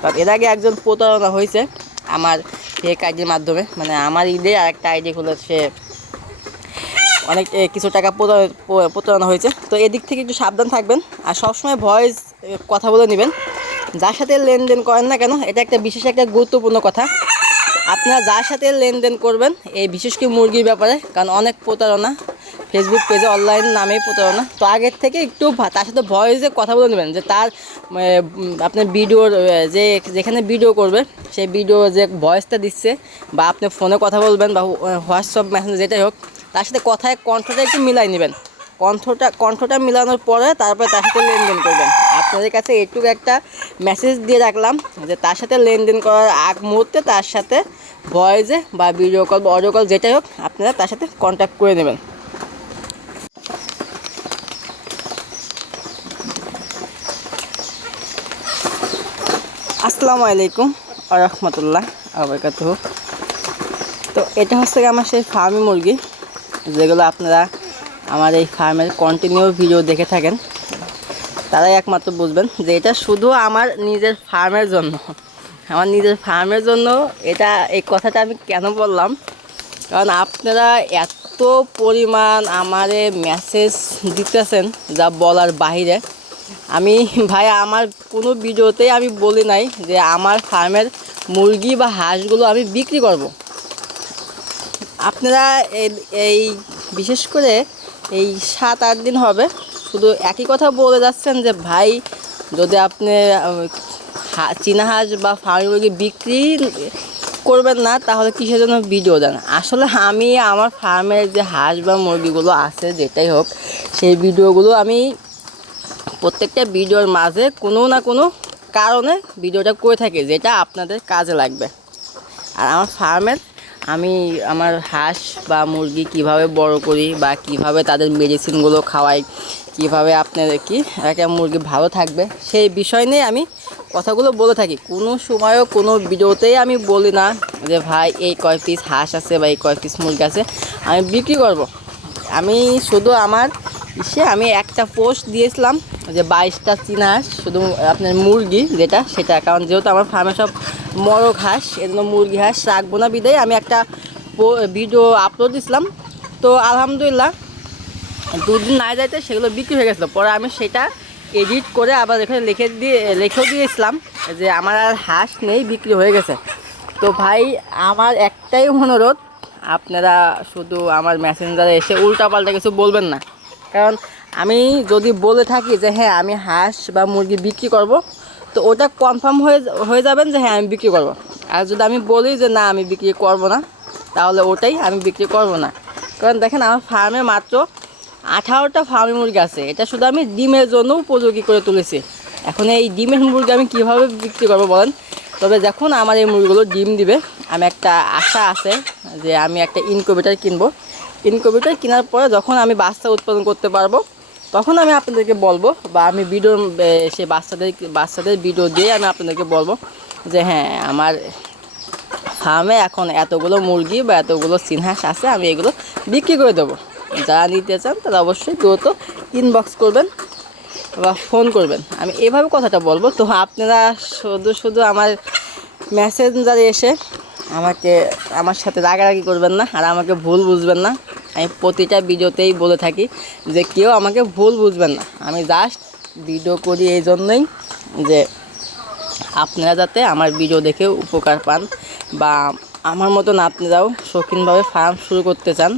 কারণ এর আগে একজন প্রতারণা হয়েছে আমার ফেক আইডির মাধ্যমে, মানে আমার ঈদে আরেকটা আইডি খুলে সে অনেক কিছু টাকা প্রতারণা হয়েছে। তো এদিক থেকে একটু সাবধান থাকবেন আর সবসময় ভয়েস কথা বলে নেবেন। যার সাথে লেনদেন করেন না কেন, এটা একটা বিশেষ একটা গুরুত্বপূর্ণ কথা। আপনারা যার সাথে লেনদেন করবেন এই বিশেষ করে মুরগির ব্যাপারে, কারণ অনেক প্রতারণা ফেসবুক পেজে অনলাইন নামেই প্রতারণা। তো আগের থেকে একটু তার সাথে ভয়েসে কথা বলে নেবেন যে তার আপনার ভিডিওর যে যেখানে ভিডিও করবে সেই ভিডিও যে ভয়েসটা দিচ্ছে বা আপনি ফোনে কথা বলবেন বা হোয়াটসঅ্যাপ মেসেঞ্জ যেটাই হোক, তার সাথে কথায় কণ্ঠটা একটু মিলাই নেবেন। কণ্ঠটা মিলানোর পরে তারপরে তার সাথে লেনদেন করবেন। আপনাদের কাছে এইটুকু একটা মেসেজ দিয়ে রাখলাম যে তার সাথে লেনদেন করার আগ মুহূর্তে তার সাথে ভয়েসে বা ভিডিও কল বা অডিও কল যেটাই হোক আপনারা তার সাথে কন্ট্যাক্ট করে নেবেন। আসসালামু আলাইকুম ওয়া রাহমাতুল্লাহ ওয়া বারাকাতুহু। তো এটা হচ্ছে আমার সেই ফার্মি মুরগি, যেগুলো আপনারা আমার এই ফার্মের কন্টিনিউ ভিডিও দেখে থাকেন, তারাই একমাত্র বুঝবেন যে এটা শুধু আমার নিজের ফার্মের জন্য। আমার নিজের ফার্মের জন্য এটা, এই কথাটা আমি কেন বললাম, কারণ আপনারা এত পরিমাণ আমারে মেসেজ দিতেছেন যা বলার বাহিরে। আমি ভাই আমার কোনো ভিডিওতেই আমি বলি নাই যে আমার ফার্মের মুরগি বা হাঁসগুলো আমি বিক্রি করব। আপনারা এই বিশেষ করে এই 7-8 দিন হবে শুধু একই কথা বলে যাচ্ছেন যে ভাই যদি আপনি চীনা হাঁস বা ফার্মি মুরগি বিক্রি করবেন না তাহলে কিসের জন্য ভিডিও দেন। আসলে আমি আমার ফার্মের যে হাঁস বা মুরগিগুলো আছে যেটাই হোক সেই ভিডিওগুলো আমি প্রত্যেকটা ভিডিওর মাঝে কোনো না কোনো কারণে ভিডিওটা করে থাকি যেটা আপনাদের কাজে লাগবে। আর আমার ফার্মের আমি আমার হাঁস বা মুরগি কিভাবে বড় করি বা কিভাবে তাদের মেডিসিনগুলো খাওয়াই, কিভাবে আপনাদের কি একটা মুরগি ভালো থাকবে সেই বিষয় নিয়ে আমি কথাগুলো বলে থাকি। কোনো সময়ও কোনো ভিডিওতেই আমি বলি না যে ভাই এই কয় পিস হাঁস আছে বা এই কয় পিস মুরগি আছে আমি বিক্রি করব। আমি শুধু আমার আমি একটা পোস্ট দিয়েছিলাম যে 22টা চীনা হাঁস শুধু আপনার মুরগি যেটা সেটা, কারণ যেহেতু আমার ফার্মে সব মরক হাঁস এজন্য মুরগি হাঁস রাখবো না বিদায় আমি একটা ভিডিও আপলোড দিয়েছিলাম। তো আলহামদুলিল্লাহ 2 দিন না যাইতে সেগুলো বিক্রি হয়ে গেছিলো। পরে আমি সেটা এডিট করে আবার এখানে লিখেও দিয়েছিলাম যে আমার আর হাঁস নেই, বিক্রি হয়ে গেছে। তো ভাই আমার একটাই অনুরোধ, আপনারা শুধু আমার মেসেঞ্জারে এসে উল্টাপাল্টা কিছু বলবেন না। কারণ আমি যদি বলে থাকি যে হ্যাঁ আমি হাঁস বা মুরগি বিক্রি করব, তো ওটা কনফার্ম হয়ে যাবেন যে হ্যাঁ আমি বিক্রি করব। আর যদি আমি বলি যে না আমি বিক্রি করব না, তাহলে ওটাই আমি বিক্রি করব না। কারণ দেখেন আমার ফার্মে মাত্র 18টা ফার্মি মুরগি আছে, এটা শুধু আমি ডিমের জন্য উপযোগী করে তুলেছি। এখন এই ডিমের মুরগি আমি কীভাবে বিক্রি করবো বলেন। তবে যখন আমার এই মুরগিগুলো ডিম দিবে আমি একটা আশা আছে যে আমি একটা ইনকিউবেটর কিনবো। ইনকিউবেটর কেনার পরে যখন আমি বাচ্চা উৎপাদন করতে পারবো তখন আমি আপনাদেরকে বলবো, বা আমি ভিডিও সেই বাচ্চাদের ভিডিও দিয়ে আমি আপনাদেরকে বলবো যে হ্যাঁ আমার ফার্মে এখন এতগুলো মুরগি বা এতগুলো চীনা হাঁস আছে, আমি এগুলো বিক্রি করে দেবো। যারা নিতে চান তারা অবশ্যই দ্রুত ইনবক্স করবেন বা ফোন করবেন, আমি এভাবে কথাটা বলবো। তো আপনারা শুধু আমার মেসেঞ্জারে এসে আমার সাথে রাগারাগি করবেন না আর আমাকে ভুল বুঝবেন না। আমি প্রতিটা ভিডিওতেই বলে থাকি যে কেউ আমাকে ভুল বুঝবেন না। আমি জাস্ট ভিডিও করি এই জন্যই যে আপনারা যাতে আমার ভিডিও দেখে উপকার পান বা আমার মতন আপনারাও শৌখিনভাবে ফার্ম শুরু করতে চান।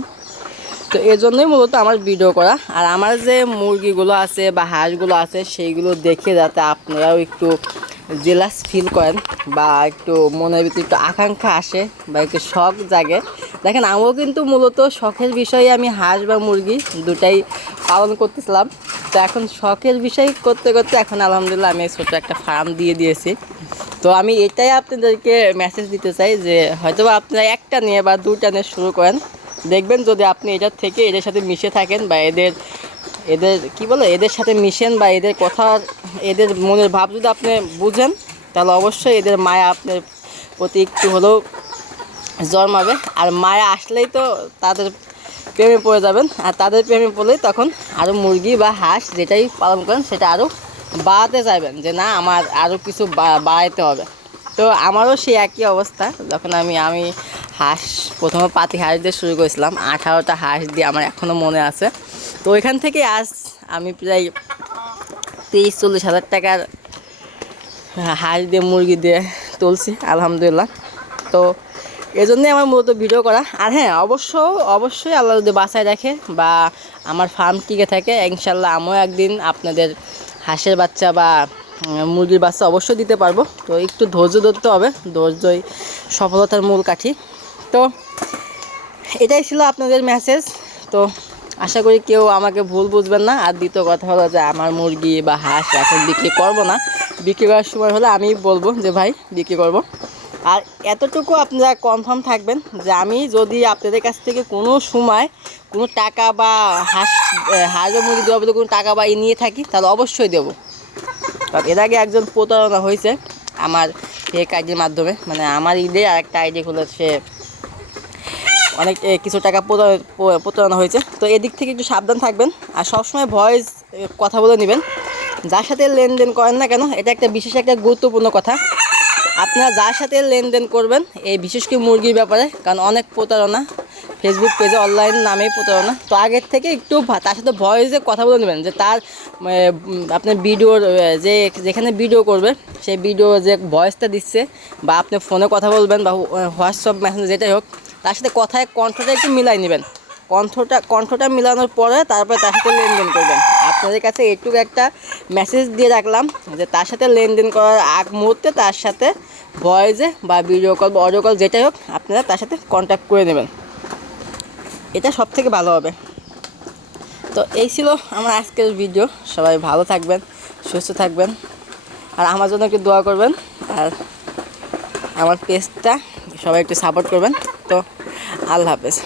তো এই জন্যই মূলত আমার ভিডিও করা। আর আমার যে মুরগিগুলো আছে বা হাঁসগুলো আছে সেইগুলো দেখে যাতে আপনারাও একটু জেলাস ফিল করেন বা একটু মনের ভিতরে একটু আকাঙ্ক্ষা আসে বা একটু শখ জাগে। দেখেন আমিও কিন্তু মূলত শখের বিষয়ে আমি হাঁস বা মুরগি দুটাই পালন করতেছিলাম। তো এখন শখের বিষয় করতে করতে এখন আলহামদুলিল্লাহ আমি ছোটো একটা ফার্ম দিয়েছি। তো আমি এটাই আপনাদেরকে মেসেজ দিতে চাই যে হয়তো আপনারা একটা নিয়ে বা 2টা নিয়ে শুরু করেন, দেখবেন যদি আপনি এটার থেকে এদের সাথে মিশে থাকেন বা এদের কি বলে এদের সাথে মিশেন বা এদের কথা এদের মনের ভাব যদি আপনি বুঝেন তাহলে অবশ্যই এদের মায়া আপনার প্রতি একটু হলেও জন্মাবে। আর মায়া আসলেই তো তাদের প্রেমে পড়ে যাবেন, আর তাদের প্রেমে পড়লেই তখন আরও মুরগি বা হাঁস যেটাই পালন করেন সেটা আরও বাড়াতে চাইবেন যে না আমার আরও কিছু বাড়াইতে হবে। তো আমারও সেই একই অবস্থা, যখন আমি হাঁস প্রথমে পাতি হাঁস দিয়ে শুরু করেছিলাম, 18টা হাঁস দিয়ে আমার এখনও মনে আছে। তো ওইখান থেকে আজ আমি প্রায় 30-40 হাজার টাকার হাঁস দিয়ে মুরগি দিয়ে তুলছি আলহামদুলিল্লাহ। তো এই জন্যই আমার মূলত ভিডিও করা। আর হ্যাঁ, অবশ্যই আল্লাহ যদি বাঁচায় রাখে বা আমার ফার্ম টিকে থাকে, ইনশাল্লাহ আমিও একদিন আপনাদের হাঁসের বাচ্চা বা মুরগির বাচ্চা অবশ্যই দিতে পারবো। তো একটু ধৈর্য ধরতে হবে, ধৈর্যই সফলতার মূল কাঠি। তো এটাই ছিল আপনাদের মেসেজ। তো আশা করি কেউ আমাকে ভুল বুঝবেন না। আর দ্বিতীয় কথা হলো যে আমার মুরগি বা হাঁস এখন বিক্রি করব না, বিক্রি করার সময় হলে আমি বলবো যে ভাই বিক্রি করব। আর এতটুকু আপনারা কনফার্ম থাকবেন যে আমি যদি আপনাদের কাছ থেকে কোনো সময় কোনো টাকা বা হাঁস বা মুরগি দেওয়া বলে কোনো টাকা বা নিয়ে থাকি, তাহলে অবশ্যই দেবো। কারণ এর আগে একজন প্রতারণা হয়েছে আমার ফেক আইডির মাধ্যমে, মানে আমার ঈদে আর একটা আইডি খুলে সে অনেক কিছু টাকা প্রতারণা হয়েছে। তো এদিক থেকে একটু সাবধান থাকবেন। আর সবসময় ভয়েস কথা বলে নেবেন, যার সাথে লেনদেন করেন না কেন। এটা একটা বিশেষ একটা গুরুত্বপূর্ণ কথা। আপনারা যার সাথে লেনদেন করবেন, এই বিশেষ করে মুরগির ব্যাপারে, কারণ অনেক প্রতারণা ফেসবুক পেজে অনলাইন নামেই প্রতারণা। তো আগের থেকে একটু তার সাথে ভয়েসে কথা বলে নেবেন, যে তার আপনার ভিডিওর যেখানে ভিডিও করবে সেই ভিডিও যে ভয়েসটা দিচ্ছে, বা আপনি ফোনে কথা বলবেন বা হোয়াটসঅ্যাপ মেসেঞ্জ যেটাই হোক, তার সাথে কথায় কণ্ঠটা একটু মিলাই নেবেন। কণ্ঠটা মিলানোর পরে তারপরে তার সাথে লেনদেন করবেন। আপনাদের কাছে এইটুকু একটা মেসেজ দিয়ে রাখলাম যে তার সাথে লেনদেন করার আগ মুহূর্তে তার সাথে ভয়েসে বা ভিডিও কল বা অডিও কল যেটাই হোক আপনারা তার সাথে কন্ট্যাক্ট করে নেবেন, এটা সব থেকে ভালো হবে। তো এই ছিল আমার আজকের ভিডিও। সবাই ভালো থাকবেন, সুস্থ থাকবেন, আর আমার জন্য একটু দোয়া করবেন, আর আমার পেজটা সবাই একটু সাপোর্ট করবেন। তো আল্লাহ হাফেজ।